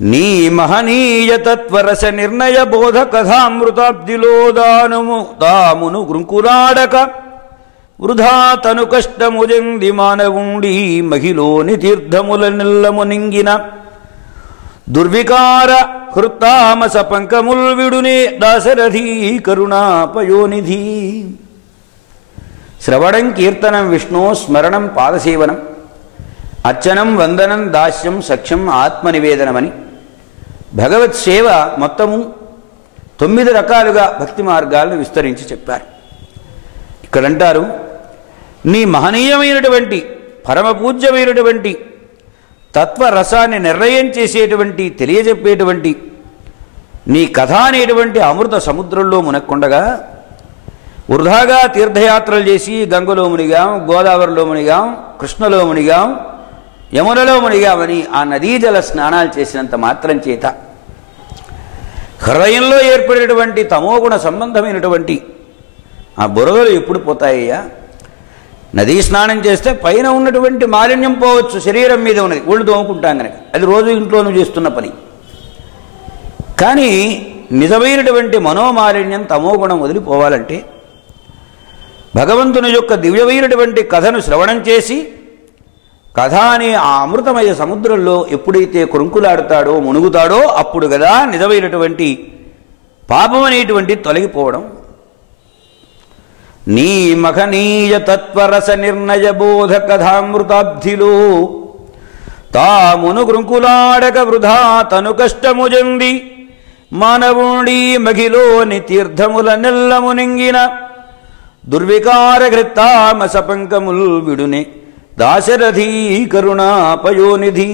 నీ మహనీయతత్వరస నిర్ణయ బోధ కథామృతాబ్దిలో దానము తామును గృంకురాడక వృధా తను కష్టముజంది మానవుండి మహిలోని తీర్థముల నిల్లము నింగిన. దుర్వికార హృత్తామస పంకముల్ విడునే దాశరథీ కరుణాపయోనిధి. శ్రవణం కీర్తనం విష్ణు స్మరణం పాదసేవనం. అర్చనం వందనం దాస్యం సఖ్యం ఆత్మనివేదనమని. భగవత్ సేవ మొత్తము తొమ్మిది రకాలుగా భక్తి మార్గాలను విస్తరించి చెప్పారు. ఇక్కడంటారు నీ మహనీయమైనటువంటి పరమపూజ్యమైనటువంటి తత్వరసాన్ని నిర్ణయం చేసేటువంటి తెలియజెప్పేటువంటి నీ కథ అనేటువంటి అమృత సముద్రంలో మునక్కుండగా వృధాగా తీర్థయాత్రలు చేసి గంగలో మునిగాం గోదావరిలో మునిగాం కృష్ణలో మునిగాం యమునలో మునిగామని ఆ నదీ జల స్నానాలు చేసినంత మాత్రం చేత హృదయంలో ఏర్పడేటువంటి తమోగుణ సంబంధమైనటువంటి ఆ బురదలు ఎప్పుడు పోతాయ్యా? నదీ స్నానం చేస్తే పైన ఉన్నటువంటి మాలిన్యం పోవచ్చు శరీరం మీద ఉన్నది. ఒళ్ళు దోముకుంటాం కనుక అది రోజు ఇంట్లోనూ చేస్తున్న పని. కానీ నిజమైనటువంటి మనోమాలిన్యం తమోగుణం వదిలిపోవాలంటే భగవంతుని యొక్క దివ్యమైనటువంటి కథను శ్రవణం చేసి కథ అనే ఆ అమృతమయ సముద్రంలో ఎప్పుడైతే కృంకులాడుతాడో మునుగుతాడో అప్పుడు కదా నిజమైనటువంటి పాపం అనేటువంటి తొలగిపోవడం. నీ మహనీయ తత్వరస నిర్ణయ బోధ కథామృతాబ్ధిలో తామును గృంకులాడక వృధా తను కష్టము జంది మానవుడి మగిలోని తీర్థముల నెల్లము నింగిన దుర్వికార ఘృత్తామస విడునే. దాశరథీ కరుణాపయోనిధి.